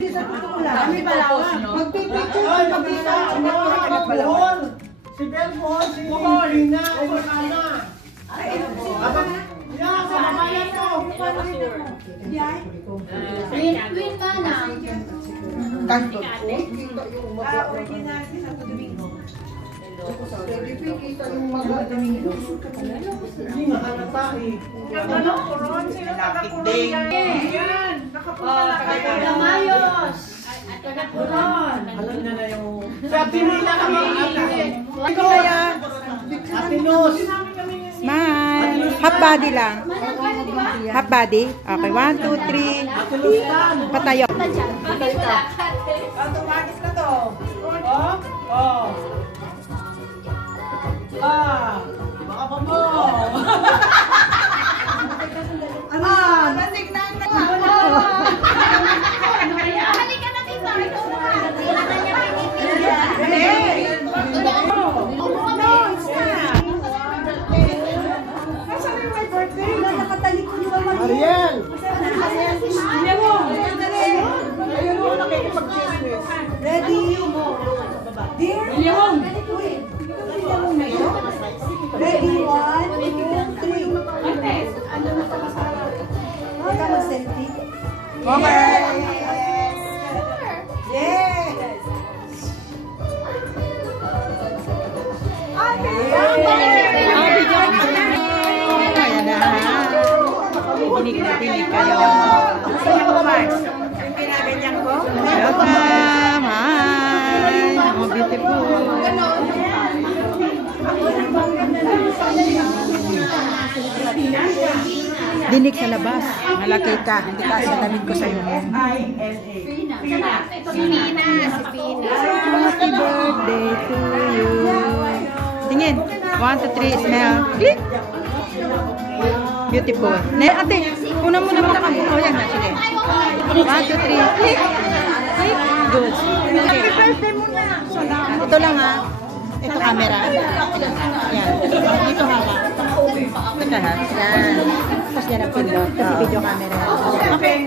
Kami Palawan. Magpipicture ang pagkita. Si Belfon, si Rina, si Ana. Yan, sa babayan ko. Win ba na? Kanto. Original si Santo Domingo. Kita yung mga Domingo. Hindi nga halata eh. Ano, Coron? Sino taga-Coron yan? Yan. Nakapunta na kayo. Taga-Mayos. Taga-Coron. Alam niya na yung... Sa Pinila kami. Ito kaya. Atinos. Smile. Half body lang. Half body. Okay, 1, 2, 3. Patayo. Automatic na to. Oh? Oh. Baka pa mo. Nasignan na. Halika na dito. Ikaw na. Tingnan na niya Ariel! Ayun mo, nakikipag-business. Ready? Dear? Ready? 1, 2, 3. Ikaw mag-selfie? Okay! Yes! Ayan na. Dinig na dinig kayo. Yung pinaganyan ko? Welcome. Hi. Oh, beautiful. Dinig sa labas. Malaki ka. Hindi ka sa damit ko sa'yo. Happy birthday to you. Tingin. 1, 2, 3. Smell. Click. Beautiful. Ate, una muna kami. Oh, yan na. Sige. 1, 2, 3. Click. Click. Good. Happy birthday muna. Ito lang ha. Ito camera. Yan. Dito hawak. Ito ha. Yan. Tapos yan ang pindot. Kasi video camera. Okay.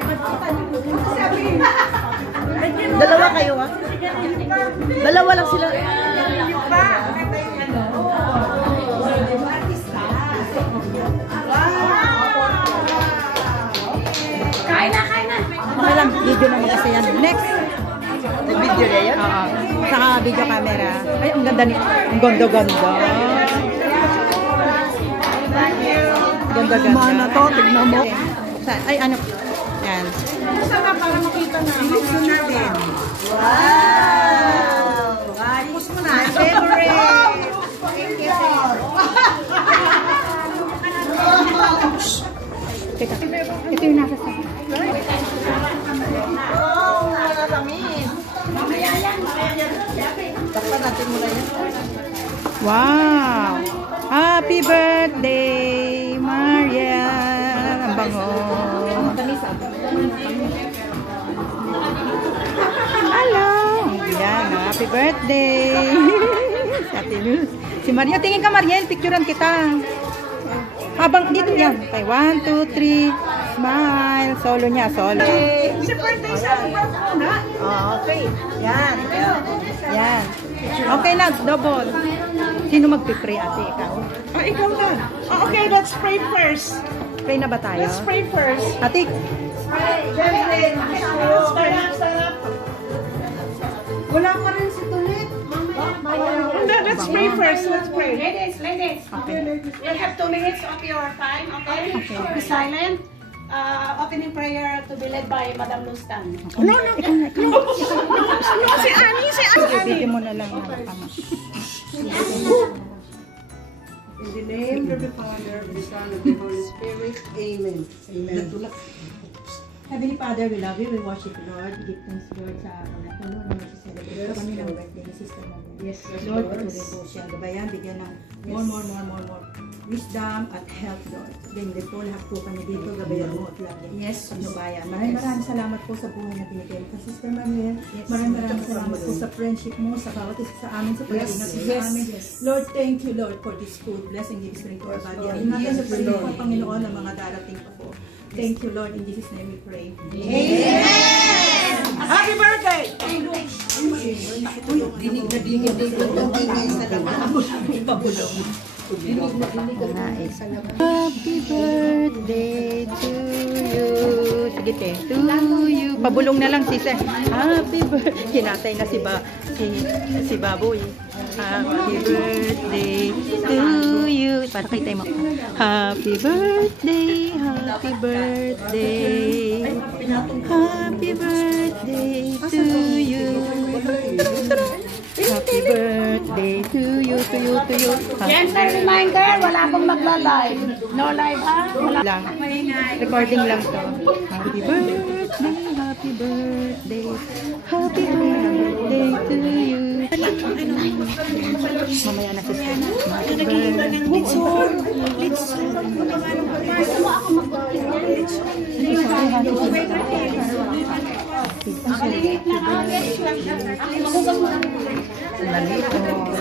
Dalawa kayo ha? Dalawa lang sila. Kain na. Okay lang. Video naman kasi yan. Next. Nag-video na yan? Oo. Saka video camera. Ay, ang ganda ni... Ang ganda-ganda. Ganda-ganda. Mana to, tignan mo. Ay, ano? Yan. Sana para makita na. Picture natin. Wow! Ayos mo na. Favorite. Thank you. Teka. Ito yung nasa sa... Oh, nakakamiss. Takpan natin muna yan. Wow! Happy birthday, Maria! Ang bango. Hello! Yan, happy birthday! Ate Luz. Si Maria, tingin ka Mariel, picturean kita. Habang dito yan. Okay, 1, 2, 3. Smile. Solo niya, solo. Si birthday sa muna. Oh, okay. Yan. Yan. Okay lang, double. Sino magpipray ate? Ikaw? Ikaw na. Okay, let's pray first. Pray na ba tayo? Let's pray first. Ate, Wala pa rin si Tulit. Let's pray first. Let's pray. Ladies. You have 2 minutes of your time, okay? Be silent. Opening prayer to be led by Madam Lustan. No, si Annie. video mo na lang. In the name of the Father, of the Son, of the Holy Spirit. Amen. Amen. Heavenly Father, we love you, we worship you, Lord. We give thanks, Lord, sa pagkakalo na mag-celebrate sa kanilang birthday ni Sister Mother. Yes, Lord, patuloy po siya. Gabayan, bigyan ng more wisdom at health, Lord. Then, po, lahat po kami dito, gabayan mo at lagi. Yes, pagnubayan. Maraming salamat po sa buhay na binigay mo. Sister Mariel, maraming salamat po sa friendship mo, sa bawat isa sa amin, sa pag-ingat sa amin. Lord, thank you, Lord, for this food. Blessing, give strength to our body. At ingatan sa pag-ingat po, Panginoon, ng mga darating pa po. Thank you, Lord. In Jesus' name we pray. Amen! Happy Dinig na dinig ang ingay sa labas. Pabulong. Nice. Happy birthday to you. Sige, te. To you. Pabulong na lang, sis. Happy birthday. Kinatay na si Baboy. Happy birthday to you. Para kay tayo mo. Happy birthday. Happy birthday. Happy birthday to you. Happy birthday to you, to you, to you. Gentle reminder, wala pong magla-live. No live, ha? Wala Lang. Recording lang to. Happy birthday, happy birthday, happy birthday to you. Mamaya na sa school.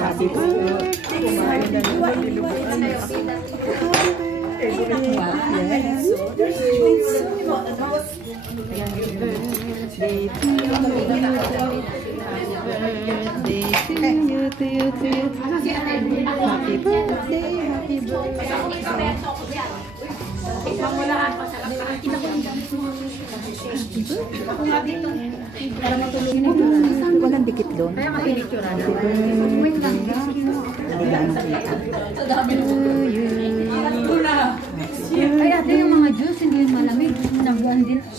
Happy walang dikit doon. Kaya mapinituran. Kaya ito yung mga juice, hindi yung malamig.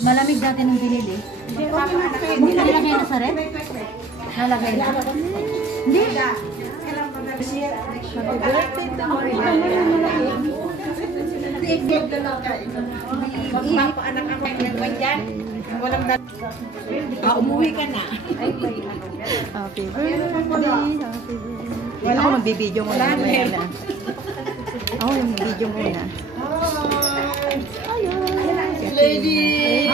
Malamig dati nung binili. Hindi nalagay na sa rep? Nalagay na? Hindi. Happy birthday to Maria. Magpapaanak ako ng ganyan. Walang umuwi ka na. Happy birthday, happy birthday. Ako magbibideo muna. Ako yung video muna. Lady!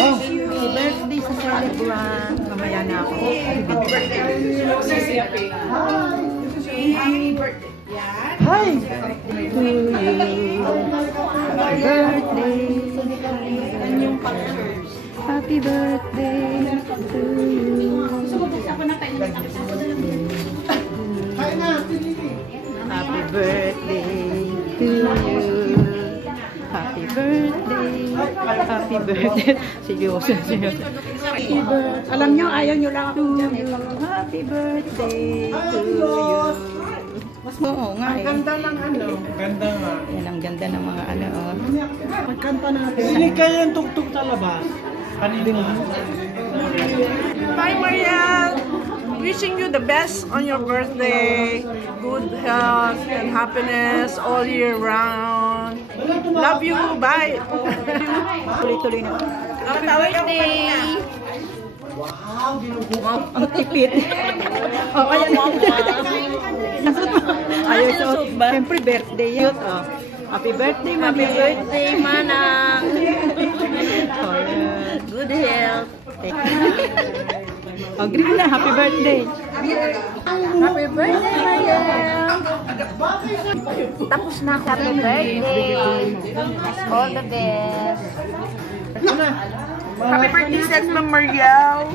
Happy birthday sa celebrant. Mamaya na ako. Hi! To you. Happy birthday. Happy birthday to you. Happy birthday to you. Happy birthday. Happy birthday. Seryoso. Alam nyo, ayaw nyo lang ako dyan. Happy birthday to you. Oo nga eh. Ganda ng ano. Ganda nga. Yan ang ganda ng mga ano. Oh. Pagkanta natin. Hindi kayo yung tuktok sa labas. Kanina. Hi, Mariel! Wishing you the best on your birthday. Good health and happiness all year round. Love you. Bye. Tuloy-tuloy na. Happy birthday. Ang tipid. Oh, ayan. Ayun, so, siyempre birthday yun. Oh. Happy birthday, Happy birthday, Manang. Good health. Oh, green na. Happy birthday. Happy birthday, Mariel! Tapos na. Happy birthday! All the best! Happy birthday, Sex ng Mariel.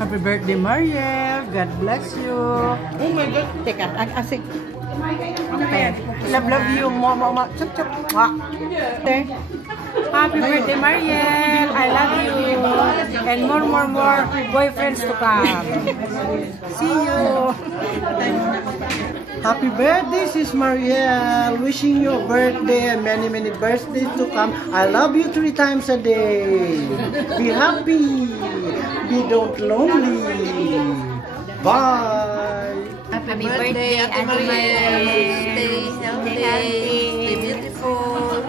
Happy birthday, Mariel. God bless you. Oh my God. Teka, asik. Love you, mama. Chup, chup. Happy birthday, Mariel. I love you. And more boyfriends to come. See you. Happy birthday, Sis Mariel. Wishing you a birthday and many birthdays to come. I love you 3 times a day. Be happy. Be don't lonely. Bye. Happy birthday, Ate Mariel! Stay healthy, stay beautiful!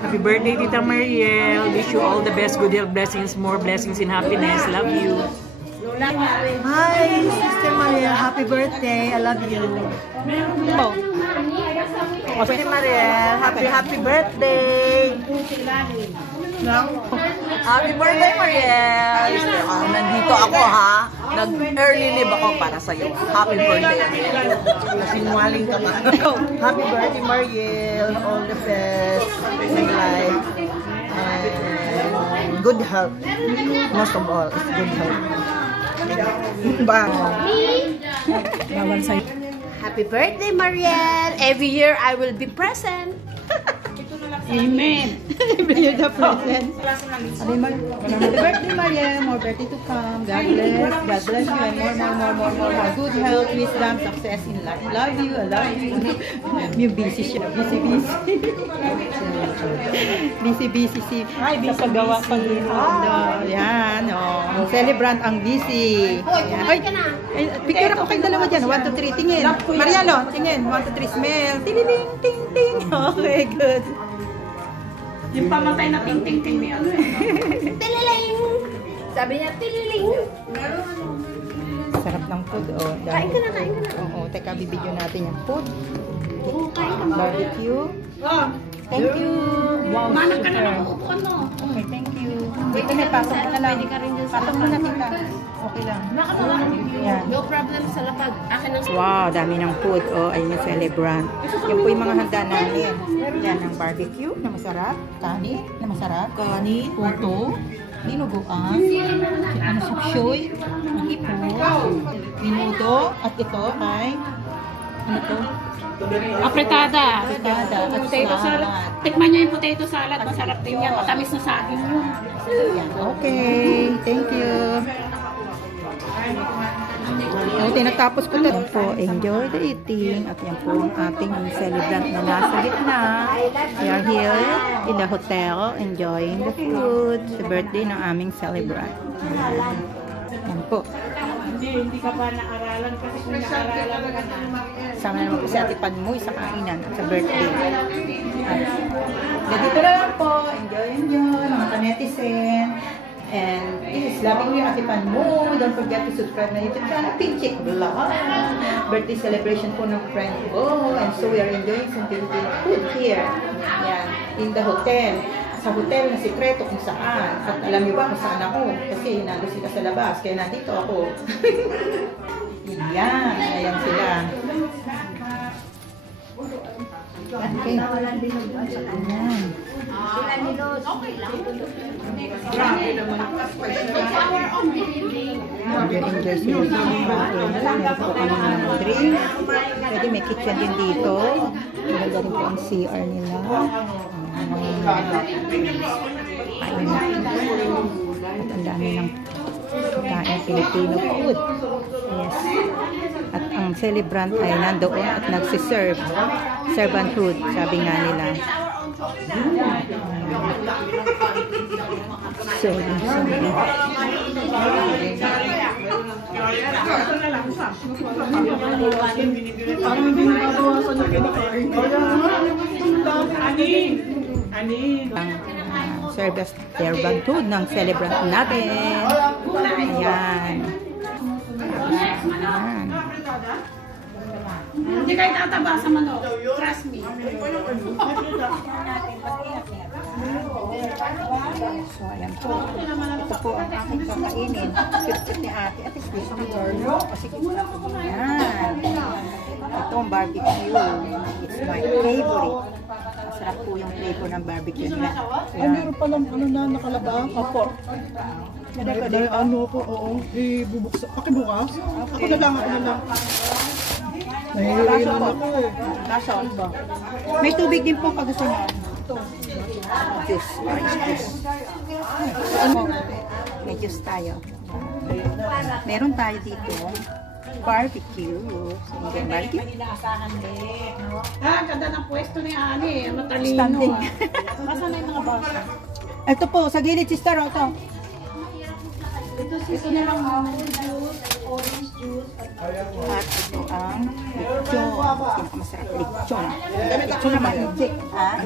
Happy birthday, Tita Mariel. Wish you all the best, good health, blessings, more blessings and happiness. Love you. Hi, Sister Mariel. Happy birthday. I love you. Sister Mariel, happy birthday. Happy birthday, Mariel. Nandito ako ha. Nag-early leave ako para sa'yo. Happy birthday. Nasinwaling ka pa. Happy birthday, Mariel. All the best in life. And good health. Most of all, it's good health. Bye. Happy birthday, Mariel! Every year I will be present. Amen. You're the present. Happy birthday, Maria. More birthday to come. God bless. God bless you and more. Good health, wisdom, success in life. Love you. I love you. Yung busy siya. Busy. Busy si sa paggawa pa dito. Yan. Ang celebrant ang busy. Ay, picture ako kayong dalawa dyan. 1, 2, 3. Tingin. Mariano, tingin. 1, 2, 3. Smell. Tililing, ting, ting. Okay, good. Yung pamatay na ting-ting-ting niya. Tililing! Sabi niya, tililing! Sarap ng food. Oh, Kain ka na. Oo, teka, bibidyo natin yung food. Kain ka na. Barbecue. Thank you. Wow, Manang ka na super. nakuupo, ano? Okay, thank you. Dito na, pasok mo na lang. Pasok mo na, tita. Okay lang. Yan. No problem sa lapag. Akin ang... Wow, dami ng food. Oh, ayun yung celebrant. Yan po yung mga handa namin. Yan, ang barbecue na masarap. Kanin na masarap. Kanin. Puto. Dinuguan. Ano, supsyoy. Ipo. Minudo. At ito ay... Ano to? Apretada. At Potato salad. Tikman niyo yung potato salad. Masarap din yan. Matamis na saging yun. Yan. Okay. Thank you. Okay, natapos ko na po. Enjoy the eating. At yan po ang ating celebrant na nasa gitna. We are here in the hotel enjoying the food. Sa birthday ng aming celebrant. Yan po. Hindi ka pa naaralan kasi kung naaralan ka na. Sama naman po si Ate Padmoy sa kainan at sa birthday. At dito na lang po. Enjoy, mga kanetizen. And please, loving you, Ate Padmoy. Don't forget to subscribe na YouTube channel, Pinchik Vlog. Birthday celebration po ng friend ko. And so we are enjoying some Filipino food here. Yan, in the hotel. Sa hotel na sikreto kung saan. At alam niyo ba kung saan ako? Kasi nandun sila sa labas. Kaya nandito ako. Yan. Ayan sila. Okay. Ayan. Enjoy sila. Meron po kami ng drink. Pwede may kitchen din dito. Maganda rin po ang CR nila. At ang dami ng kain Filipino food. Yes. At ang celebrant ay nandoon at nagsiserve. Servanthood, sabi nga nila. Sorry. Parang hindi nakabawasan na kinakain. Anin. Ang service servanthood ng celebrant natin. Ayan. Ayan. Hindi kayo tataba sa manok. Trust me. So, ayan po. Ito po ang aking kakainin. Sip-sip ni ate. At least gusto ko kasi ayan. Ito ang barbecue. It's my favorite. Masarap po yung flavor ng barbecue nila. Ay, meron palang ano na nakalaba? Opo. Dahil ano ko, oo. Bubuksa. Pakibukas? Ako na lang. Nahihirayan ako eh. Nasaan ba? May tubig din po pag gusto niya. Juice. Orange juice. May juice tayo. Meron tayo dito. Barbecue. Indian barbecue. Ganda ng pwesto ni Ani. Matalino. Standing. Masa na yung mga basa? Ito po, sa gilid, sister. Ito. Ito na lang orange juice. At ito ang lechon. Pinakamasarap lechon. Lechon naman. Ha?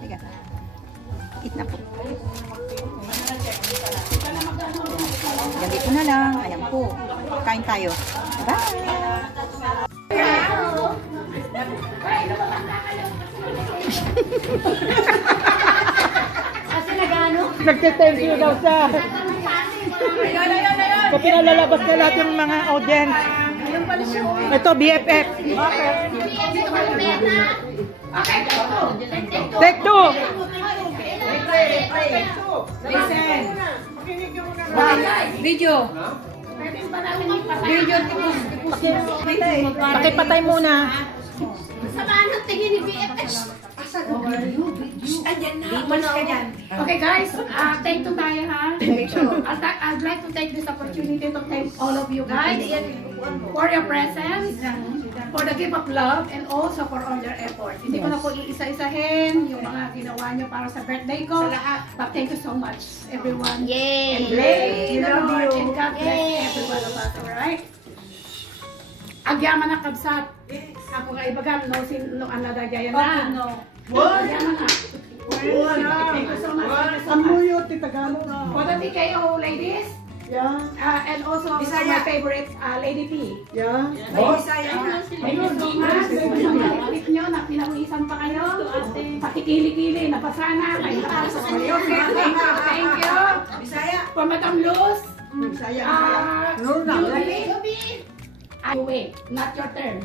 Tiga. Eat na po. Ganito na lang. Ayan po. Kain tayo. Bye! Nagte-thank you daw sa kapag nalalabas na lahat yung mga audience. Ito, BFF. Take two. Listen. Video. Pwede ba namin ipatay? Video, Pakipatay muna. Samaan ng tingin ni BFF. Okay guys, thank you tayo ha. I'd like to take this opportunity to thank all of you guys for your presence, for the gift of love, and also for all your effort. Hindi ko na po iisa-isahin yung mga ginawa nyo para sa birthday ko. But thank you so much, everyone. Yay! And bless the Lord, and God bless every one of us, alright? Agyaman na kabsat. Ako nga ibagan, no anadagaya na. Agyaman na. Thank you so much. Amuyo, titagano. For the TKO ladies, Yeah. and also my favorite, Lady P. Yeah. Thank you so much. Clip nyo na pinawisan pa kayo. Pati kili-kili, napasa na. Thank you. For Madam Luz. Julie. Wait, not your turn.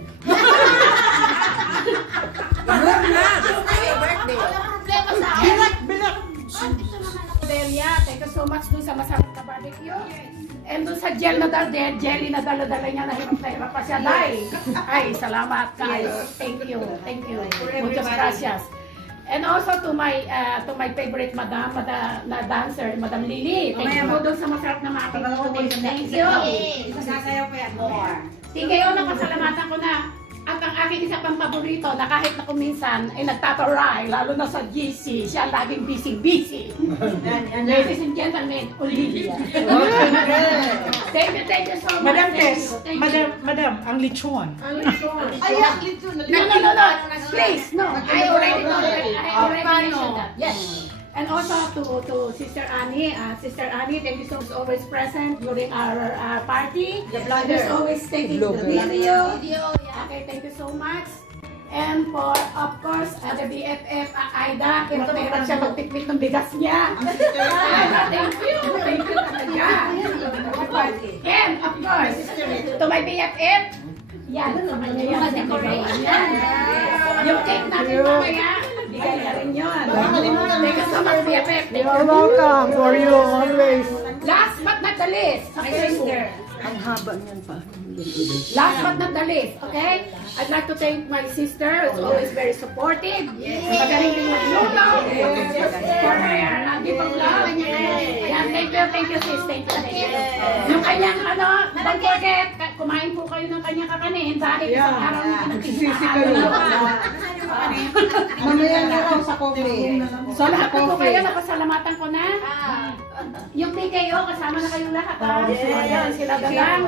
Delia, thank you so much dun sa masarap na barbecue. And dun sa jelly na dala-dala niya, nahirap pa siya. Ay, salamat kayo. Thank you. Muchas gracias. And also to my favorite madam na dancer, Madam Lily. Thank you dun sa masarap na mga pagkakutin. Thank you. Masasayaw pa yan. More. Tingkayo na pasalamatan ko na. At ang aking isa pang paborito na kahit na kuminsan ay nagtataray, lalo na sa GC, siya laging busy. Ladies and gentlemen, Olivia. Thank you so much. Madam Tess, Madam, ang lechon. No. Please, no. I already mentioned that. Yes. And also to Sister Annie. Sister Annie, thank you so much, always present during our party. There's always taking the video. Okay, thank you so much. And for, of course, the BFF, Aida, hirap siya magpikpik ng bigas niya. Thank you talaga. And of course, to my BFF, yan, sa kanya yan. Yung cake natin mamaya, bigay na rin yun. Thank you so much, BFF. You're welcome for you always. Last but not the least, my sister. Ang haba niyan pa. Last but not the least, okay? I'd like to thank my sister, who's always very supportive. Magaling din magluto. For her gift of love. Yan, thank you sis, thank you. Yung kanyang don't forget, kumain po kayo ng kanyang kakanin dahil isang araw na Magsisisi kayo. Mamaya na raw sa coffee. So lahat po kayo, napasalamatan ko na. Yung TKO, kasama na kayong lahat. Ayan, sila Galang,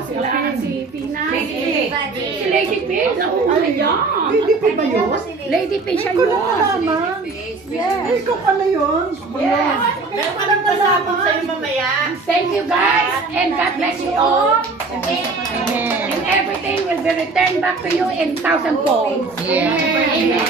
si Pina, si Lady P. Nauuna yan. Lady P ba yun? Lady P siya yun. Ikaw na nalaman. Yes. Ikaw pala yun. Yes. Pero walang nalaman sa'yo mamaya. Thank you guys, and God bless you all. And everything will be returned back to you in 1,000-fold. Amen.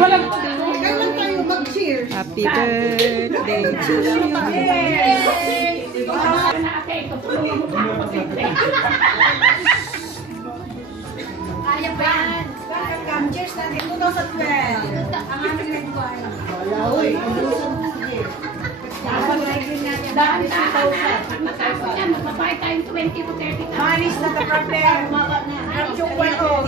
Kailan tayo mag-cheers? Happy birthday to you. Kaya pa yan. Cheers natin. 2012. Ang aming red wine. Dahil matapos yan, magpapay tayong 20 to 30,000. Manis na the problem. Ang chungkwan ko.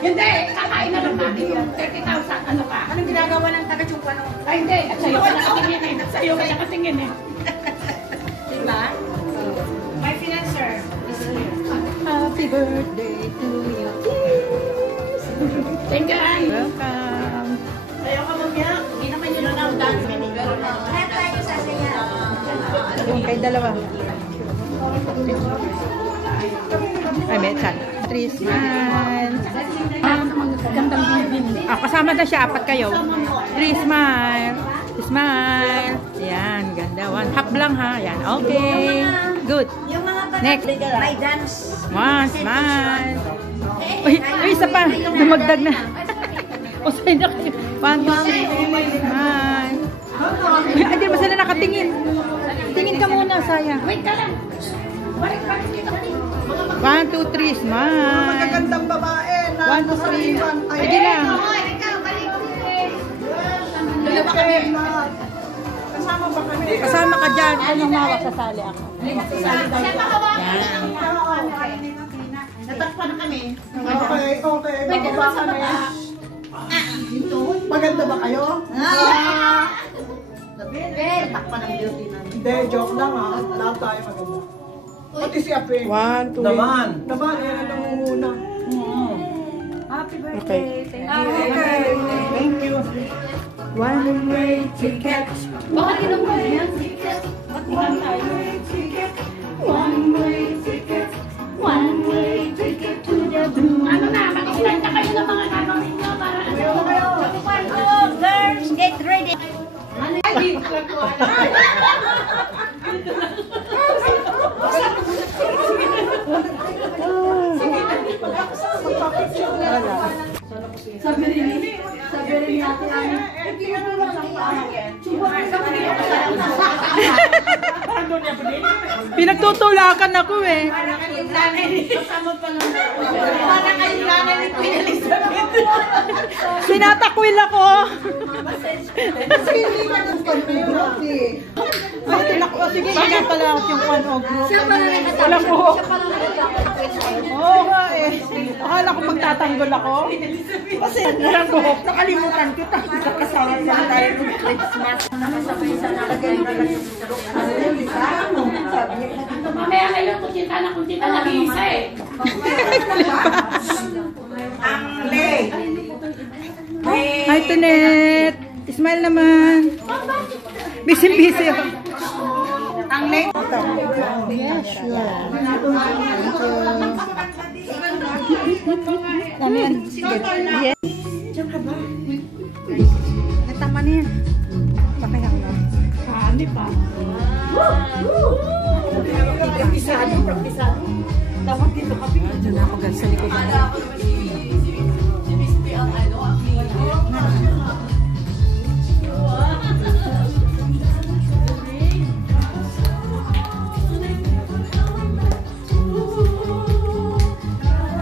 Hindi, kakain na lang natin yung 30,000. Ano pa? Anong ginagawa ng taga-chungkwan? Ay, hindi. At sa'yo ka nakatingin eh. At sa'yo ka nakatingin eh. Diba? My financer. Happy birthday to you. Thank you, Anne. Welcome. Ayaw ka mamaya. Hindi naman yun na dance mini. Pero kaya tayo sa saya. Yung kay dalawa. Ay, may chat. Trisman. Kasama na siya, apat kayo. Trisman. Smile. Yan, ganda. One half lang ha. Yan, okay. Good. Yung mga Next. may dance. One, smile. Uy, isa pa. Dumagdag na. O, sa'yo na kayo. One, two, three, smile. Uy, ay, di ba sila nakatingin? Tingin ka muna, sayang. Wait ka lang. Balik dito. 1, 2, 3, smile. Magagandang babae na 1, 2, 3. Sige lang. Kasama ka dyan. Anong mawak sa sali ako? Natakpan na kami. Okay. Bababa kami. Maganda ba kayo? Natakpan ng beauty namin. Hindi, joke lang ha. Lahat tayo maganda. Pati si Ape. 1, 2, Naman, yan ang nangunguna. Happy birthday. Okay. Thank you. Thank you. One-way ticket. Bakit kinukuha yan? One-way ticket to the blue. Ano na, mag-stand na kayo ng mga nanong ninyo para Girls, get ready. Sabi rin ni Ate Ana. Pinagtutulakan ako eh. Sinatakwil ako. Sige, sige pala yung one o group. Wala po. Oo nga eh. Akala ko magtatanggol ako. Kasi wala ko. Nakalimutan ko. Kasama na tayo ng Christmas. Mamaya kayo kung kita na nag-iisa eh. Hi, Tonet. Smile naman. Busy. Ang late. Yes, sure. Yes. Natama niya. Pakihang na. Paani pa. Praktisado. Dapat dito kami. Diyan na ako guys sa likod.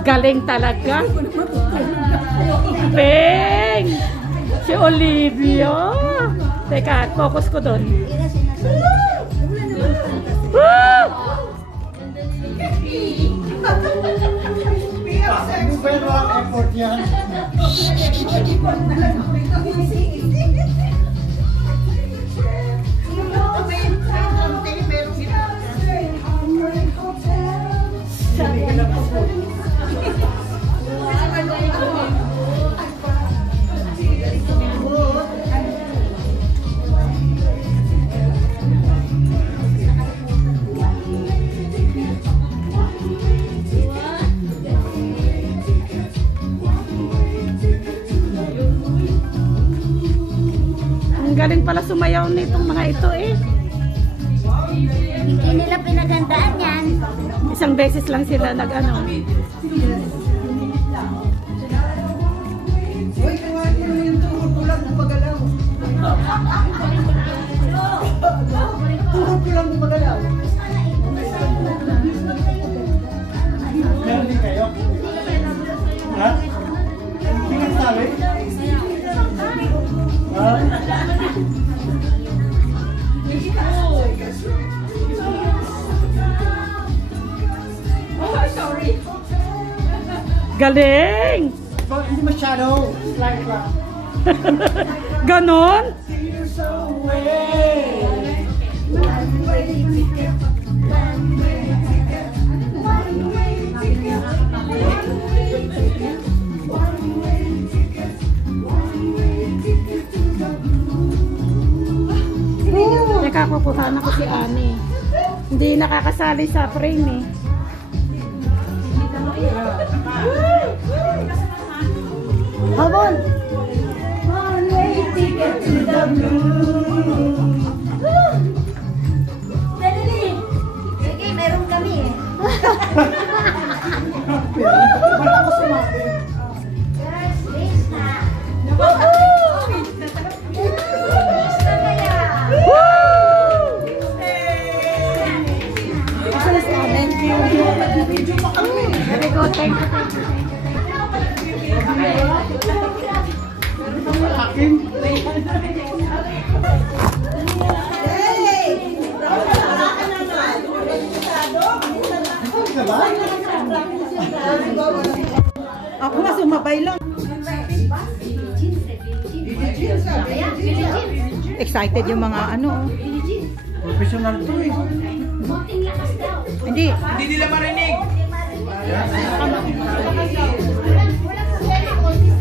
Galing talaga. Peng! Si Olivia. Teka, focus ko doon. Woo! Pero ang effort yan. Ang galing pala sumayaw nitong mga ito eh. Hindi nila pinagandaan yan. Isang beses lang sila nag-ano. Uy, kawain mo yung tuhod ko lang gumagalaw. Tuhod ko lang gumagalaw. Meron din kayo? Ha? Hindi ka sabi? Ha? Galing! Hindi masyado. Slight lang. Ganon? Tears away. Teka, kukuhaan ako si Ani. Hindi nakakasali sa frame eh. Habon! Sige, meron kami eh. Ba't ako sumabi? Girls, please na. Please na kaya. Thank you. Very good, thank you. Ako nga sumabay lang. Excited yung mga ano. Professional to eh. Hindi. Hindi nila marinig.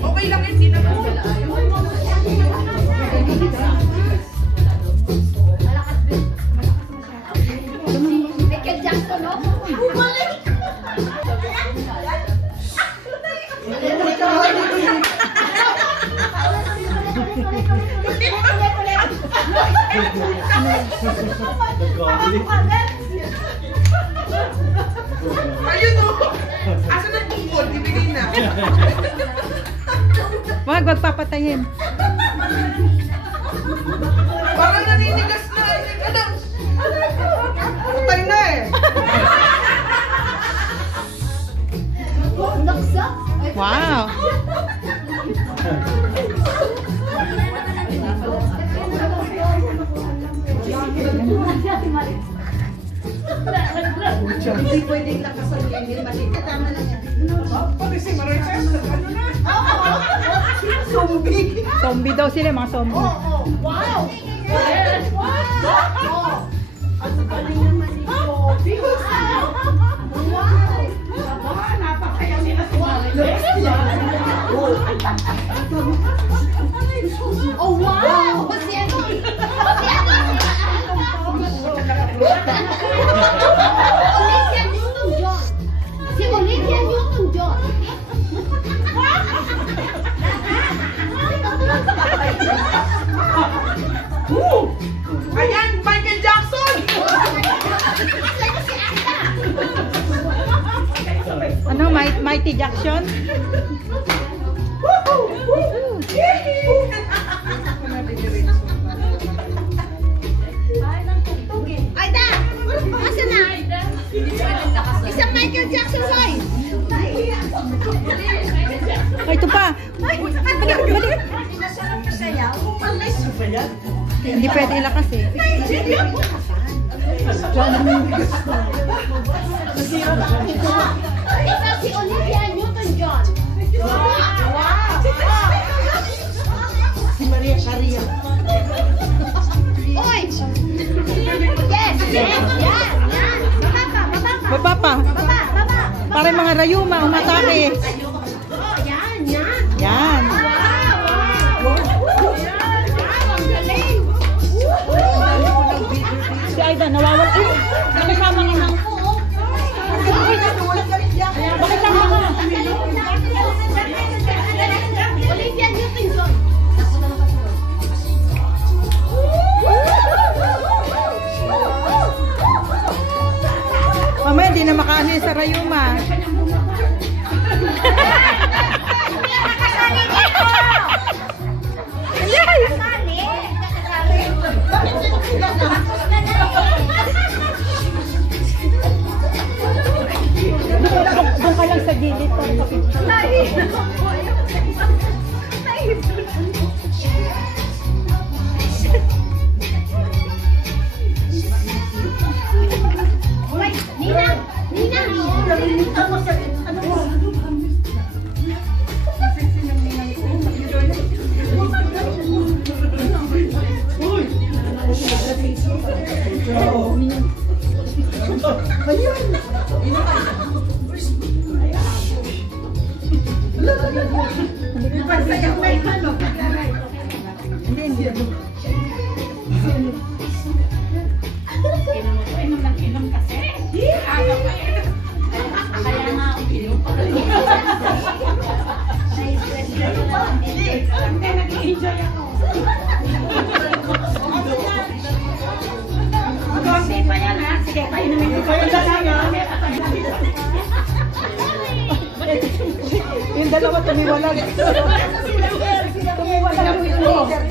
Okay lang yun, sino po? Michael Jackson, no? Ayun o! Asa na tungkol? Ibigay na. Wag papatayin. Parang naninigas na. Patay na eh. Wow. Hindi pwedeng lakasan yan. Hindi maligit. Tama lang yan. Pati si Marites. Ano na? Zombie. Zombie daw sila, mga zombie. Wow! Ang galing naman ni Bobby. Napakayaw nila si Marites. Oh, wow! Si ano? Olivia Newton-John. Si Olivia Newton-John. Ayan, Michael Jackson! Ano, Mighty Jackson? Aida! Asa na? Isang Michael Jackson live. Ay, ito pa. Balik. Hindi pwede ilakas eh. Ito si Olivia Newton-John. Si Maria Caria. Oy! Yes! Yes! Yan! Yan! Baba pa. Baba! Para yung mga rayuma, umatake. Oh, yan! Yan! Yan. Wow! Ang galing! Si Aida, nawawal. Ay, nakasama ka na. Bakasama ka. Olivia Newton-John. Mamaya, hindi na makaano yun sa rayuma. Doon ka lang sa gilid. Nina! Yung dalawa tumiwalag. Tumiwalag yung leader.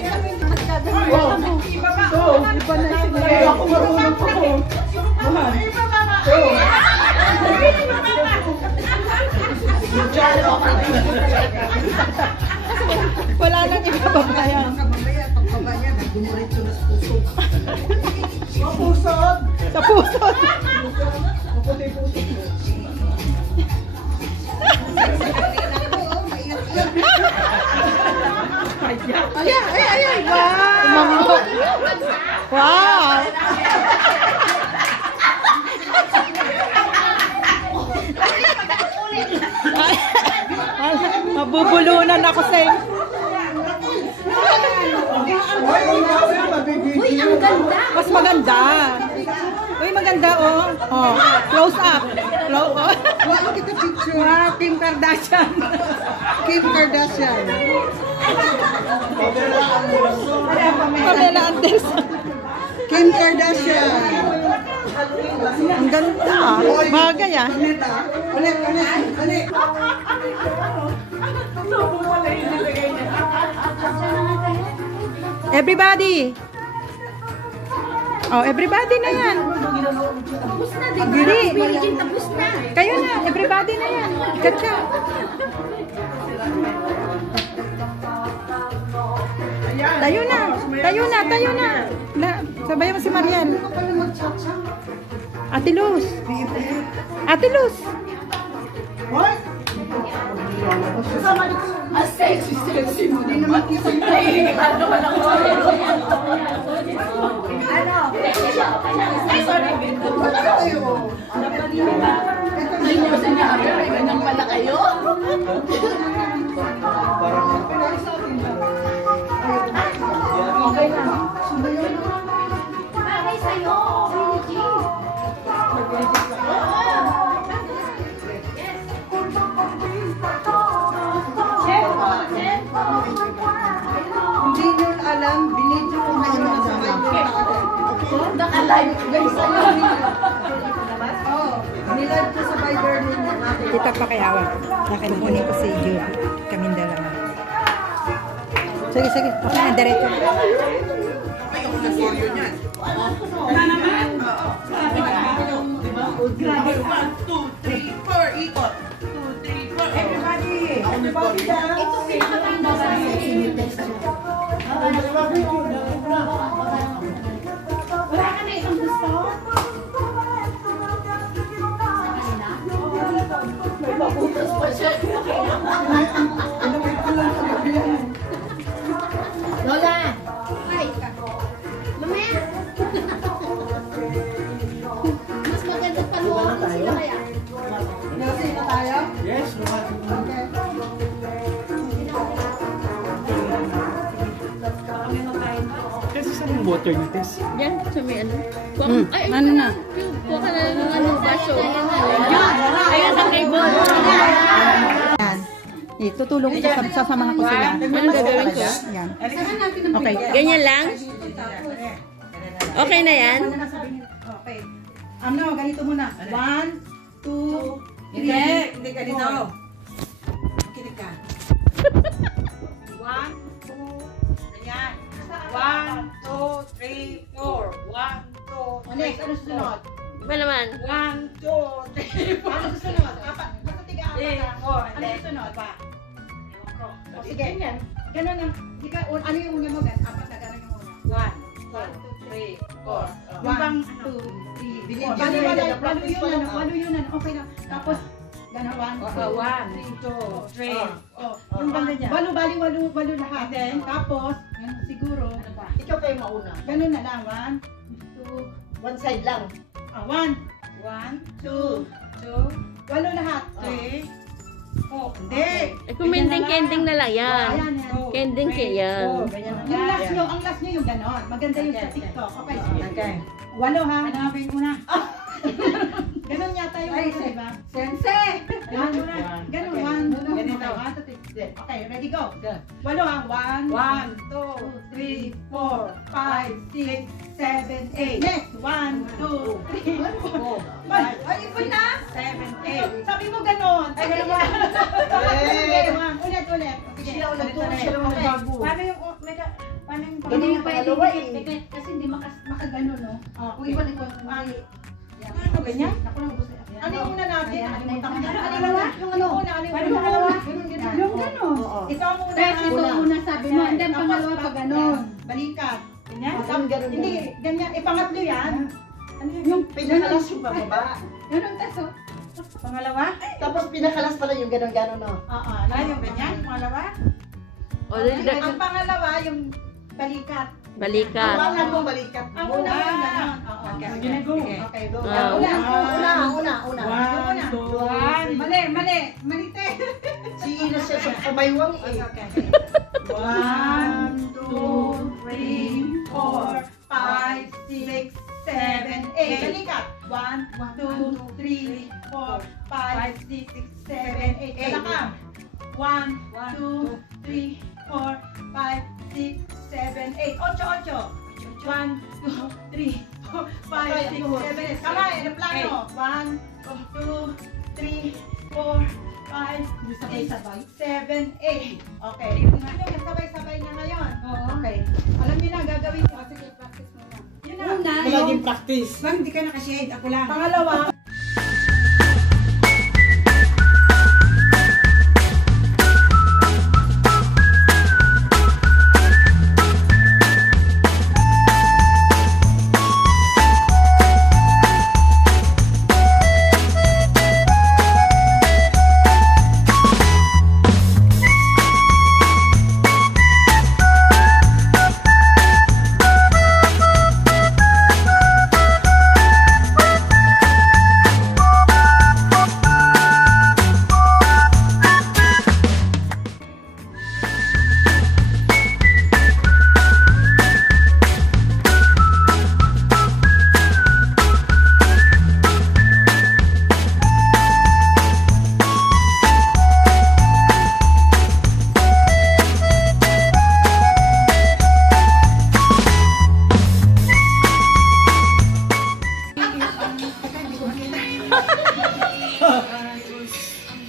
Iba na sila. Ako marunong pa ko. Wala nang iba babayan. puso. Ay, wow! Wow! Mabubulunan ako sa inyo. Uy, ang ganda! Mas maganda. Uy, maganda, oh. Oh, close up. Close up. Look at the picture. Wow, Kim Kardashian. Kim Kardashian. Pamela Anderson. Kim Kardashian. Ang ganda. Bagay, ah. Ulit. Everybody. Oh, everybody na yan. Tapos na, di ba? Hindi. Virgin, tapos na. Kayo na, everybody na yan. Katsa. Tayo na. Tayo na. Sabayan mo si Marian. Ate Luz. Ate Luz. Hindi naman kita Bagay sa'yo, Virgin. Hindi nyo alam, binidyo ko ngayon na sa Viber. Naka-live guys sa'yo. Oo, nilive ko sa Viber ninyo. Kita pa kay Awa. Kukunin ko si Jude. Kaming dalawa. Sige. Okay na, diretso. Ito pinakamaganda sa sinitest mo. Wala ka na isang gusto? May paputos pa siya. Lola! Ay! Mamaya! Mas maganda pa luwag sila kaya. Nasi na tayo? Yes, Kasi saan yung water ni Tess? Yan, sa may ano. Ano na? Kuha ka na ng ano, baso. Ayun, ang ribbon. Yan. Tutulong ko sasamahan ko sila. Ano gagawin ko? Yan. Okay. Ganyan lang? Okay na yan? Okay. Ganito muna. 1, 2, 3. Hindi ganito. Kinig ka. 1, 2, ganyan. 1, 2, 3, 4. 1, 2, 3. Next, ano susunod? Ba naman? 1, 2, 3, 4. Ano susunod? Apat. Basta tiga apat. 4. Ano susunod pa? O sige. Ganun lang. Di ka, ano yung una mo? Apat na ganun yung una. 1, 2, 3, 4. Yung bang 2, 3, 4. Walo yun. Okay na. Tapos, gano'n, 1, 2, 3, 4. Yung bang ganyan. Walo lahat. Then, tapos, siguro, Ikaw kayo mauna. ganun na lang. 1, 2, One side lang. 1, 2, 2, walo lahat. 3, 4. Hindi. Eh, kung mending-kending na lang yan. Ayan. Kending yan. Yung last nyo, ang last nyo yung ganon. Maganda yung sa TikTok. Okay, sige. Okay. Walo ha. Hanapin mo na. Ganon yata yung Ay, ano, diba? Sensei! Ganon. Ganito. Okay, ready, go. Walo ha. 1, 2, 3, 4, 5, 6, 7, 8. Next. 1, 2, 3, 4. Ay, ipon na. 7, 8. Sabi mo ganon. Ay, ganon. Ulit. Sige, Siya ang nagturo, siya ang nagbago. Paano yung Hindi yung pa pwede pangalawa eh. dikit kasi hindi makagano, no? Kung iba ikaw, Ano ganyan? ako lang gusto. Ano yung una natin? Nakalimutan ko na. Ano una? Yung ano? Ano yung Yung una? dalawa? Yung gano'n. Ito ang una. Pero ito una sabi mo, and then pangalawa pa ganon. Balikat. Ganyan? Ganun, ganun. Hindi, ganyan. Pangatlo yan. Yung pinakalas yung bababa. Ganun taso. Pangalawa? Tapos pinakalas pala yung ganon-ganon, no? Oo, yung ganyan. Pangalawa? O, dali- Ang pangalawa, yung balikat. Balikat. Hawakan mo balikat Ang mo. una yung ganon. Oo. Okay, go. Okay, go. Ah. Una. Mali, te. Si Ina siya sa kumaywang eh. Okay. 1, 2, 3, 4, 5, 6, 7, 8. Balikat. 1, 2, 3, 4, 5, 6, 7, 8. Balakang. 1, 2, 3, 4, 5, 6, 7, 8. 8. 1, 2, 3, 4, 5, 6, 7, 8. Kamay, aeroplano. 1, 2, 3, 4, 5, 6, 7, 8. Okay. Ano, sabay-sabay na ngayon. Okay. Alam niyo na, gagawin niyo. Sige, practice mo na. Yun na. Laging practice. Bang, hindi ka nakashade. Ako lang. Pangalawa.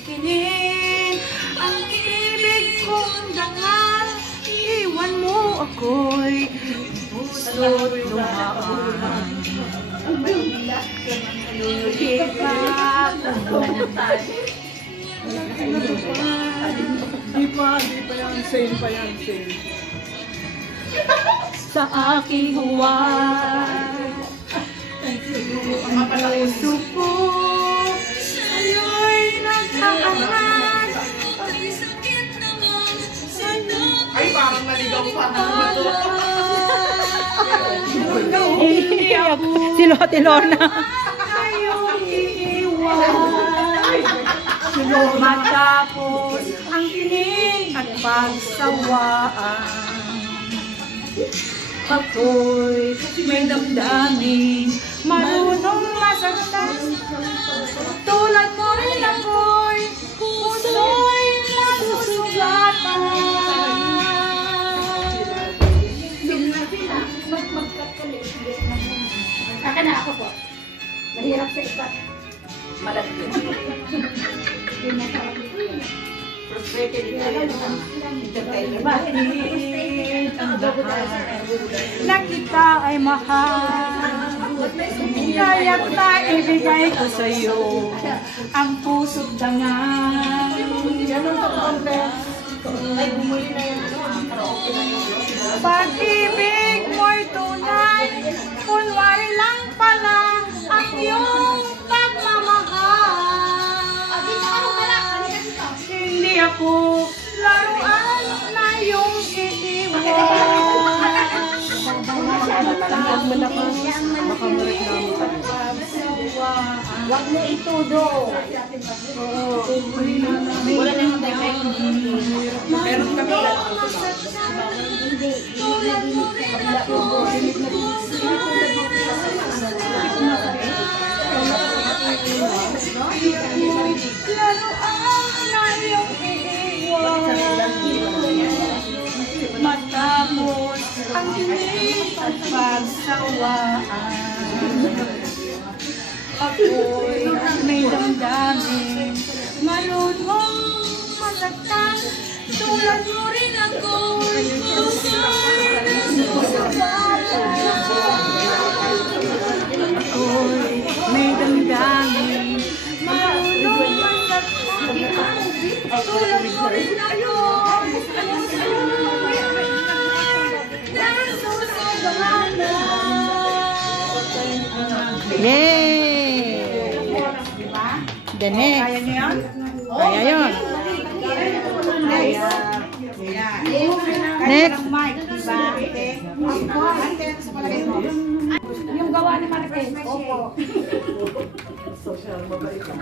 Kinin ang ibig kong dangal, iwan mo ako'y puso't lumaan. Lulit pa Di pa yan, same pa yan, same. sa aking huwag. Ang puso ko sa'yo'y nagkakalat. Ay, parang naligaw pa. Si Lote Lorna. Sa'yo'y iiwan. Matapos ang kinig at pagsawaan. Ako'y may damdamin, marunong masaktan. Tulad mo rin ako'y puso'y nasusugatan. Saka na ako po. Mahirap sa iba. Malagyan. Na kita ay mahal, kaya't naibigay ko sa'yo ang puso't dangal. Pag-ibig mo'y tunay, kunwari lang pala ang iyong pagmamahal. Hindi ako laruan na iyong iiwan. Huwag mo na ka. Baka mareklamo ka. Huwag mo itudo. Wala na yung tayo. Meron kami. Laruan na iyong iiwan. Matapos ang dinig at pagsawaan. Ako'y may damdamin, marunong masaktan. Tulad mo rin ako'y puso'y nasusugatan. Ako'y may damdamin, marunong masaktan. Tulad mo rin ako'y puso'y nasusugatan. The next. Kaya niyo yan? Kaya yun. Next. Mic, diba? Ate, sa palagay mo. Yung gawa ni Marites. Opo.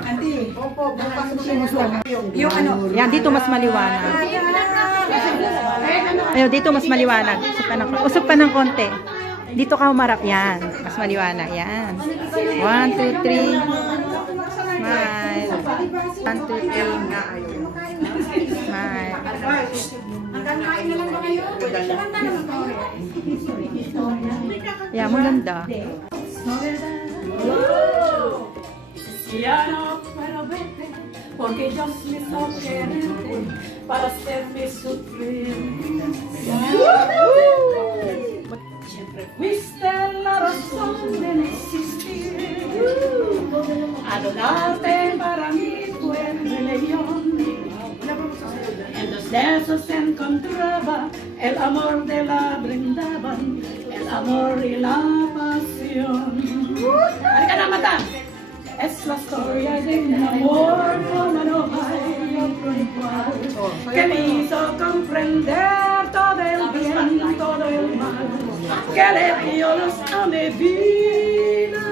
Auntie. Opo, bukas mo siya. Yung ano? Yan, dito mas maliwanag. Ayun, dito mas maliwanag. Usap ka ng konti. Dito ka humarap. Yan. Mas maliwanag. Yan. 1, 2, 3. Smile. 1, 2, 3. Smile. Kain na lang ba kayo? Kanta naman kayo. Yan, maganda. Ya no puedo verte porque yo me soy quererte para hacerme sufrir. Siempre fuiste la razón de no existir. Adorarte para mí fue religión. En los besos se encontraba el amor de la brindaban, el amor y la pasión. ¡Arriba la mata! Es la historia de un amor como no hay otro igual, que me hizo comprender todo el bien, todo el mal, que le dio luz a mi vida,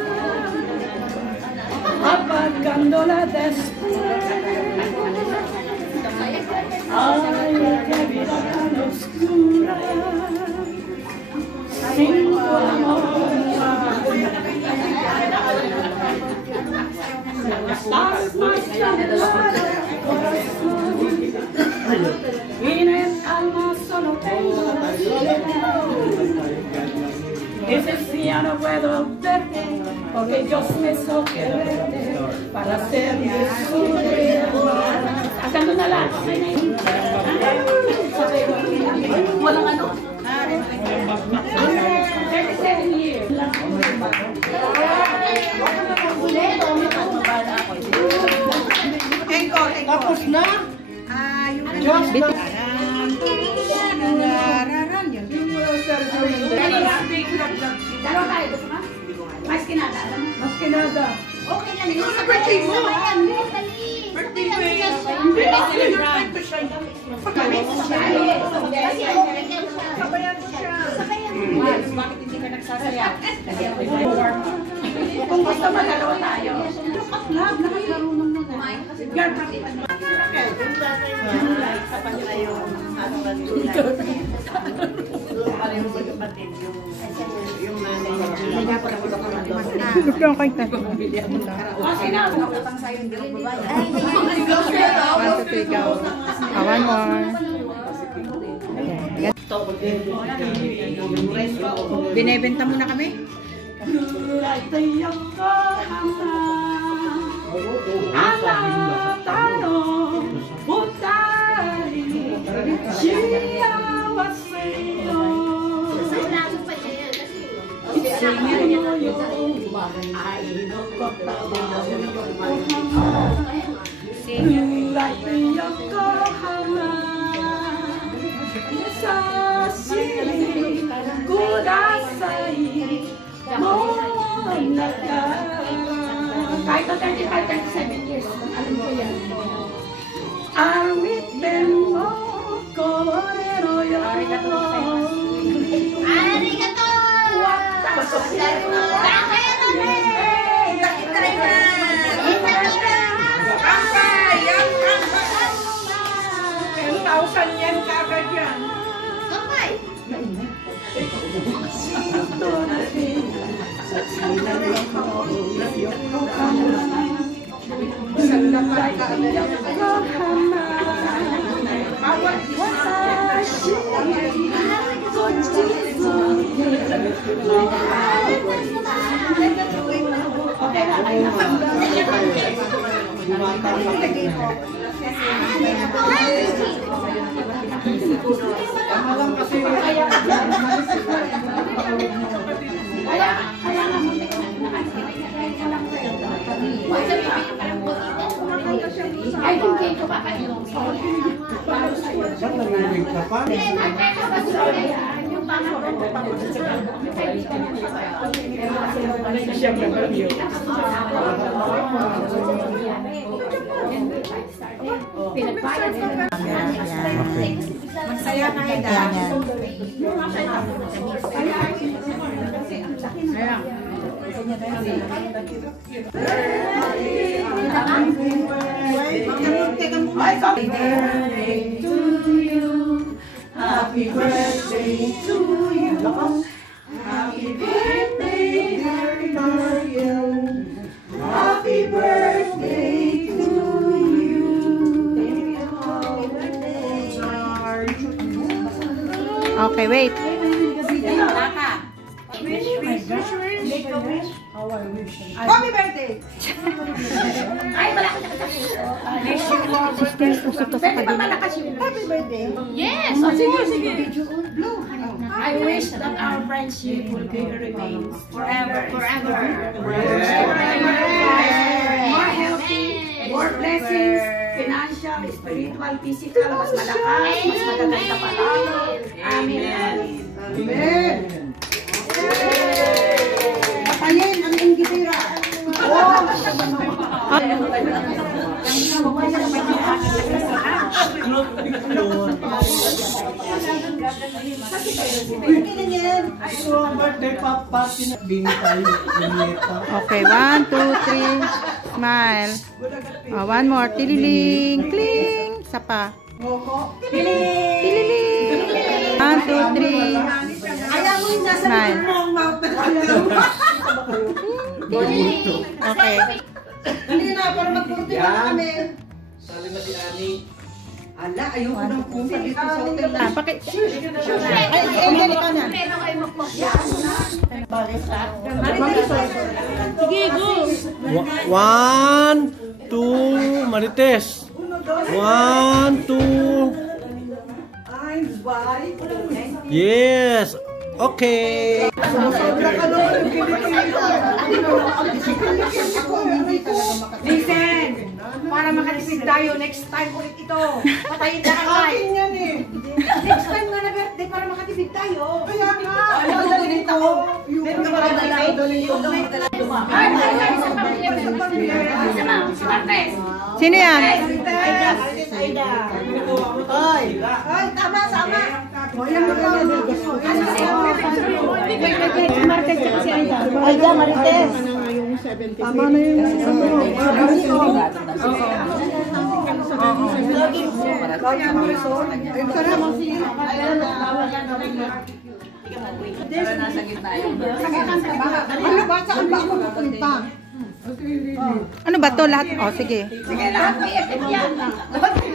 apagándola después. Ay, qué vida tan oscura, sin tu amor. Estás más cansada, corazón, y en el alma solo tengo la soledad. Ese sí ya no puedo verte, porque Dios me hizo quererte para hacerme sufrir. Hacendo na lang. Walang ano? 37 years. Tapos na? Yung Dalawa tayo, gusto mo? Mas kinada, alam mo? Mas kinada. Okay lang yun. Sa birthday mo. Birthday ko eh. Sabayan mo siya. Bakit hindi ka nagsasayaw? Kung gusto mo, dalawa tayo. Love, nakakarunong mo na. Girl, Yung kay Tati. okay na. Utang sa'yo, hindi ko babayan. One, two, three, go. One more. Binebenta mo na kami? Kulay tayo ko Ala tayo Putari Siyawa sa'yo Sa'yo ay kulay tayo ko sa sili kudasai mo naka kahit na 35-37 years alam ko yan awitin mo kolero yo arigato I can take ko pa kayo. Ba't nanginig ka pa? Magsaya ka, Ida. Happy birthday to you. Happy birthday, dear Mariel. Happy birthday to you. Okay, wait. Happy birthday! Pwede ba malakas yun? Happy birthday! Yes! Oh, sige. I wish that our friendship will remain forever. More healthy, more blessings, financial, spiritual, physical, mas malakas, mas magaganda pa lang. Amen. Amen. Patayin ang inggitira! Birthday papa, binigay niya. Okay, 1, 2, 3. Smile. Oh, one more. Tililing. Kling. Isa pa. Tililing. 1, 2, 3. Ayaw mo yung nasa Smile. likod mo ang mouth na Okay. Hindi na, para magpurti na kami. Sali na si Ani. Ala, ayoko nang punta dito sa hotel na. Ay, ikaw na. Sige, go! 1, 2, Marites. 1, 2. Yes. Okay. Listen! Para makatipid tayo, next time ulit ito. Patayin na ang light. Next time nga na birthday para makatipid tayo. Kaya nga, meron ka pala Sino yan? Ay, tama. Aida, Marites. Tama na yun. Ano ba to? Lahat? Oh, sige.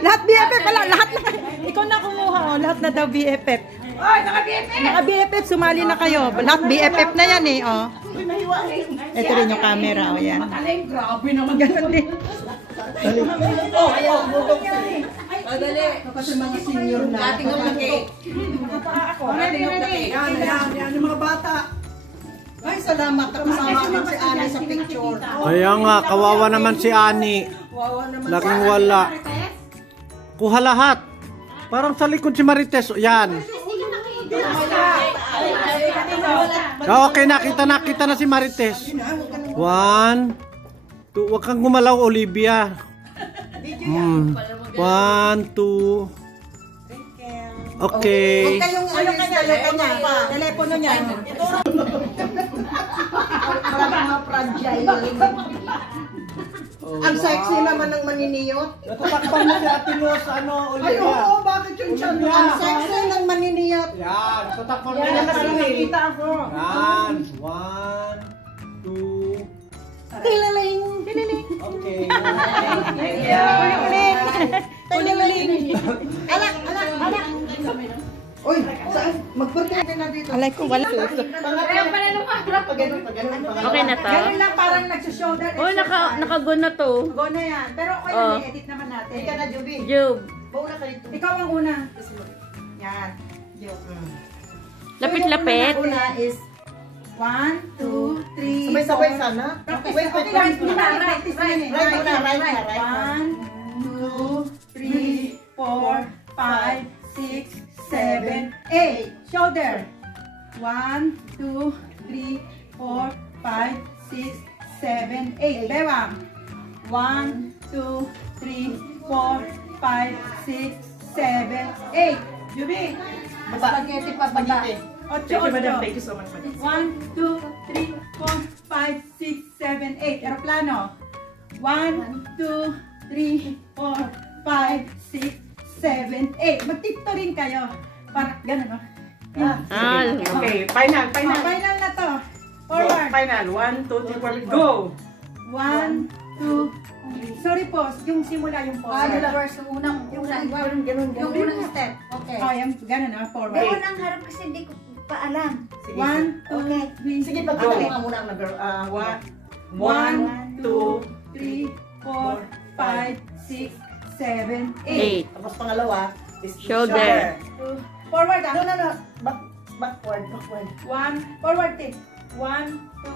Lahat BFF pala. Lahat na. Ikaw na kumuha. Oh. Lahat na daw BFF. Mga BFF, sumali na kayo. Lahat BFF na yan eh. Oh. Ito rin yung camera. Oh, yan. Grabe naman. Ganun din. Kasi mga senior na. Dating ang cake. Yan, yung mga bata. Ay, salamat. Kasama naman si Ani sa picture. Kaya nga, kawawa naman si Ani. Wawa naman. Laking wala. Kuha lahat. Parang sa likod si Marites. Yan. Okay, nakita na si Marites. 1, 2. Huwag kang gumalaw, Olivia. 1, 2. Okay. Huwag kayong ano kanya. Telepono niya. Para mga fragile. Ang sexy naman ng maniniyot. Natatakpan mo si Ate Luz, Ay, oo, bakit yung tiyan mo? Ang sexy ng maniniyot. Yan, natatakpan mo Yan, kasi nakita ako. Yan, 1, 2. Tilaling. Okay. Tilaling. Alak. Uy, saan? Magpagkada na dito. Alay ko, wala. Okay na to? Ganun lang parang nagsushoulder. Oh, naka-go na to. Go na yan. Pero okay lang, i-edit naman natin. Ika na, Juby. Jub. Bauna ka dito. Ikaw ang una. Yan. Lapit-lapit. So, yung una is 1, 2, 3, Sabay-sabay sana. Wait, right muna. 1, 2, 3, 4, 5, 6, 7, 8. Shoulder. 1, 2, 3, 4, 5, 6, 7, 8. Bewang. 1, 2, 3, 4, 5, 6, 7, 8. Jubi. Spaghetti pa baba. 8, Thank you, madam. 8. Thank you so much, madam. 1, 2, 3, 4, 5, 6, 7, 8. Aeroplano. 1, 2, 3, 4, 5, 6, 7, 8. Magtipto rin kayo. Para, ganun, no? Okay, final. Final na to. Forward. Final. 1, 2, 3, 4, go! 1, 2, 3. Sorry po, yung simula yung forward. First, yung unang step. Okay. Oh, yung ganun, no? Forward. Pero nang harap kasi hindi ko pa alam. 1, 2, 3. Sige, Go. pag-go nga muna ang number. 1, 2, 3, 4, 5, 6, 7, 8. Tapos pangalawa is Shoulder. Forward, No, no, no. Backward. 1, forward tip. 1, 2,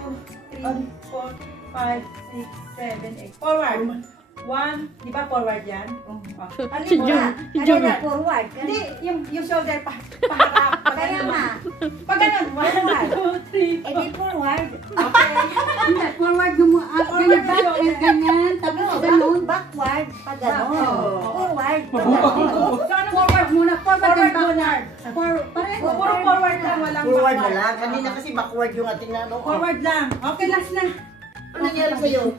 3, 4, 5, 6, 7, 8. Forward. 1, di ba forward yan? Ano yung Forward. Hindi, yung shoulder paharap. Kaya nga. Pag ganun. 1, 2, 3, Eh di forward. Forward mo, ganyan back, ganyan, tapos ganun. Backward. Pag gano'n. Oo. Forward. So, ano Forward muna, forward and Forward backward. Pareho. Puro forward lang, walang Forward na backward. lang. Kanina kasi backward yung ating ano. Forward lang. Okay, last na. Ano nangyari sa'yo?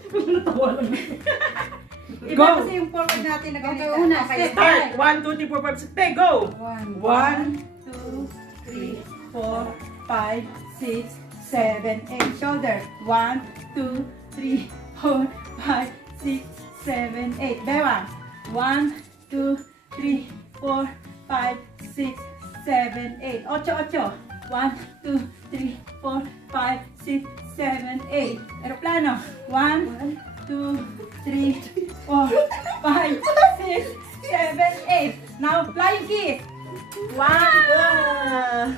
Iba kasi yung forward natin na ganito. Okay, una, Okay, step. Start! 1, 2, 3, 4, 5, 6, play, go! 1, 1, 2, 3, 4, 5, 6, 7, 8. Shoulder. 1, 2, 3, 4, 5, 6, 7, 8. Bewang. 1, 2, 3, 4, 5, 6, 7, 8. 8. 1, 2, 3, 4, 5, 6, 7, 8. Aeroplano. 1, 2, 3, 4, 5, 6, 7, 8. Now, flying kiss. 1,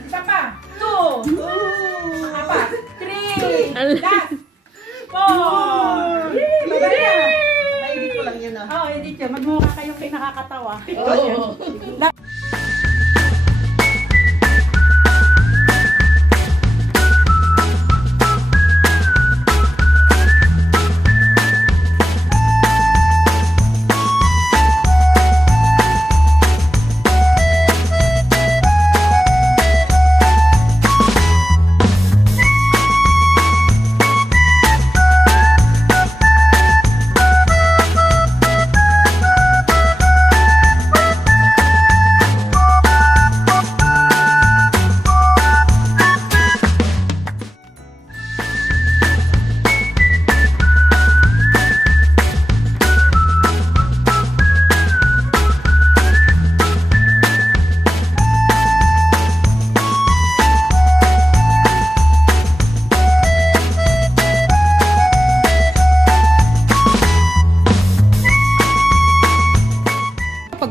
isa pa. 2, apa, 3, last, 4. Bye-bye na. Maigit ko lang yun ah. Oo, edit yun. Magmukha kayong nakakatawa.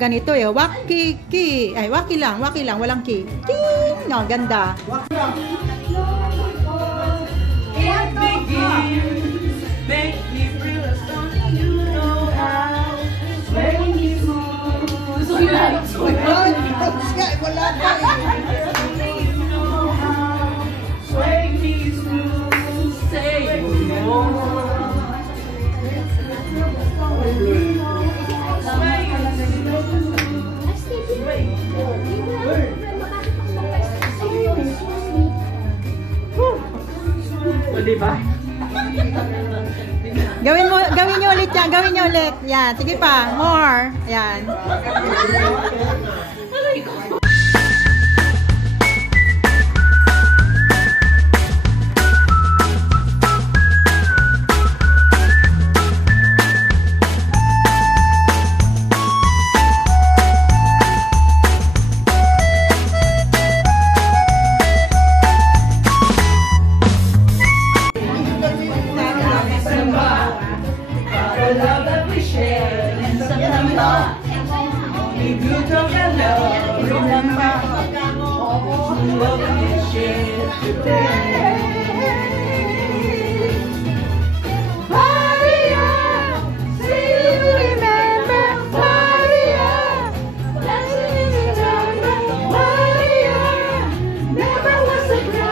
Ganito eh, waki, ay waki lang, walang ki. Ting! No, ganda. Make me feel as strong as you know how. Sway me smooth. Sway me smooth. Say more. O, diba? Gawin niyo ulit yan, gawin niyo ulit. Yan, sige pa, more. Yan. Never was a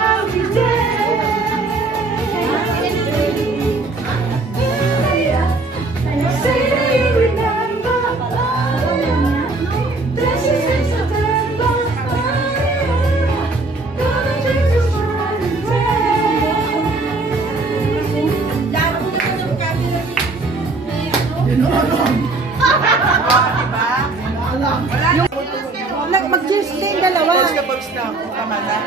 bags na ako. Tama na.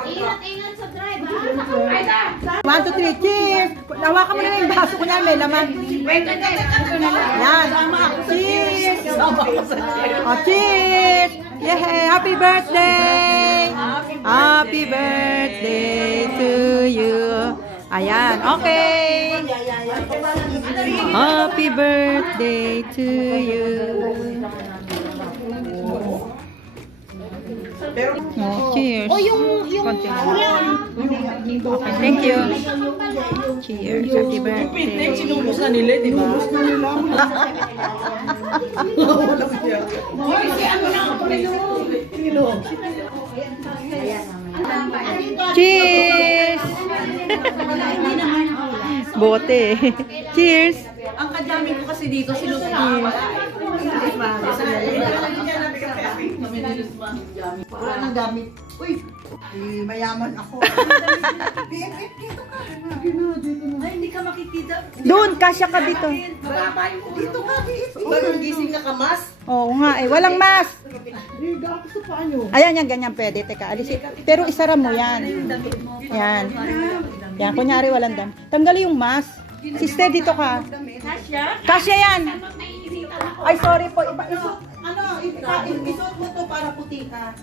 Ingat-ingat sa drive, ha? 1, 2, 3, cheers! Hawakan mo na yung baso ko niyan, may laman. Yan. Cheers! Oh, cheers! Yeah, happy birthday! Happy birthday to you. Ayan, okay. Happy birthday to you. Oh, cheers. Konti lang. Okay, thank you. Cheers. Happy birthday. Sinubos na nila, di ba? Cheers! Bote. Cheers! Ang kadami ko kasi dito, sinubos na Wala nang gamit. Uy, mayaman ako. BFF, dito ka. Ay, hindi ka makikita. Doon, kasya ka dito. Dito ka, BFF. Bagong gising ka mas? Oo nga eh, walang mask. Gago sa paano. Ayan yan, ganyan pwede. Teka, alisin. Pero isara mo yan. Yan. Yan, kunyari walang dam. Tanggalin yung mask. Sister, dito ka. Kasya yan. Ay, sorry po. Isuot mo to para puti ka.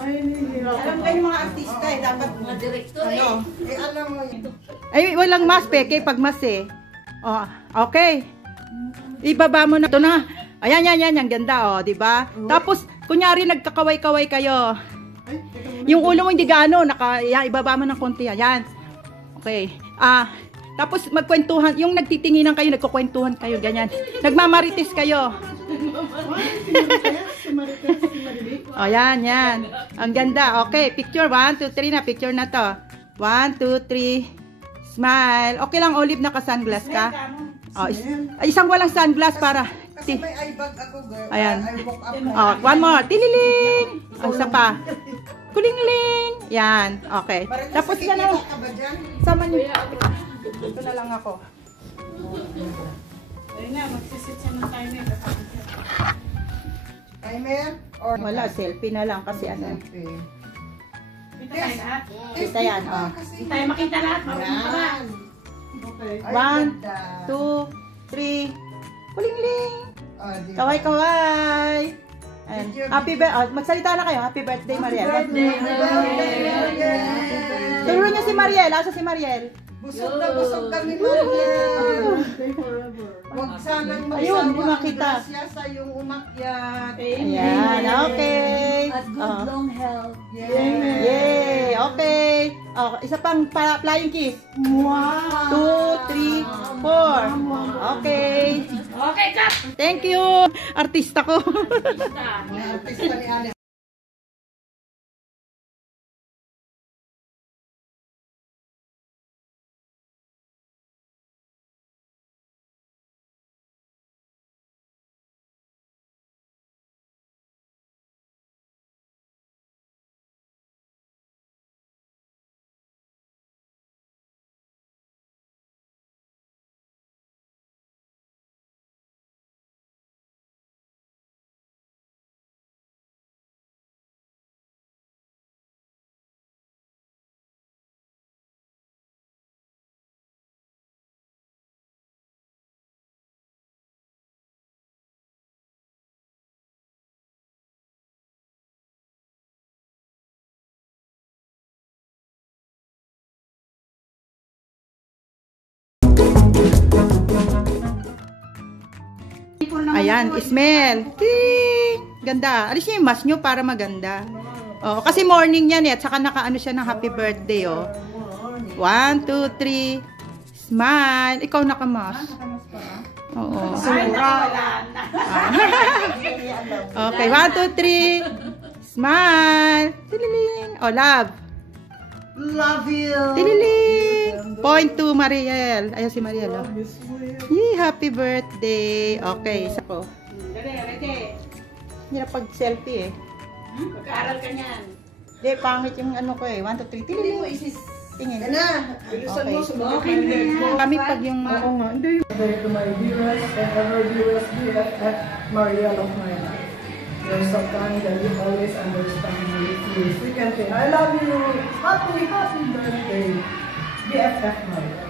Alam kayo mga artista eh, dapat Mga direktor, alam mo yun. Ay, walang mask, peke. Pag mask eh. Oh, okay. Ibaba mo na. Ito na. Ayan, yan. Ang ganda, oh. Diba? Tapos, kunyari, nagkakaway-kaway kayo. Yung ulo mo hindi gaano. Ibaba mo ng konti. Ayan. Okay. Tapos, magkwentuhan. Yung nagtitinginan kayo, nagkukwentuhan kayo. Ganyan. Nagmamarites kayo. Oh, yan. Ang ganda. Okay, picture. 1, 2, 3 na. Picture na to. 1, 2, 3. Smile. Okay lang, Olive, naka-sunglass ka? Oh, isang walang sunglass para. Kasi may eye bag ako, girl. Ayan. I woke up Oh, one more. Tililing. Oh, isa pa. Kulingling. Yan. Okay. Tapos na na. ka ba dyan? Sama niyo. Ito na lang ako. Ayun na, magsisit siya ng timer. Timer? Or Wala, selfie na lang kasi ano. Kita tayo lahat. Kita yan. Oh. Hindi tayo makita lahat. Yan. Okay. 1, 2, 3. Kulingling. Kaway-kaway. Ayan. Happy birthday. Magsalita na kayo. Happy birthday, Mariel. Turo niyo si Mariel. Asa si Mariel? Busog na busog kami, Mariel. Huwag sanang Ayun, hindi magsawa ang makita. grasya sa iyong umakyat. Ayan. Okay. At good long health. Yay! Okay. Oh, isa pang flying kiss. 2, 3, 4. Okay. Okay, cut! Thank you. Artista ko. Artista ni Alex. Ayan, smell. Ting! Ganda. Alis niyo yung mask nyo para maganda. Oh, kasi morning yan eh. At saka nakaano siya ng happy birthday, oh. 1, 2, 3. Smile. Ikaw nakamask. Oo. Okay, 1, 2, 3. Smile. Tililing. Oh, love. Love you. Tililing. Point to Mariel. Ayan si Mariel, oh. Yee, happy birthday. Okay, isa po. Ready. Hirap pag-selfie eh. Pagkaaral ka niyan. Hindi, pangit yung ano ko eh. 1, 2, 3. Tililing. Tingin. Yan na. Okay. Kami pag yung... Oo nga, hindi. birthday to my dearest and ever dearest BFF, Mariel of my life. You're so kind that you always understand me through thick and thin. I love you. Happy birthday, BFF Mariel.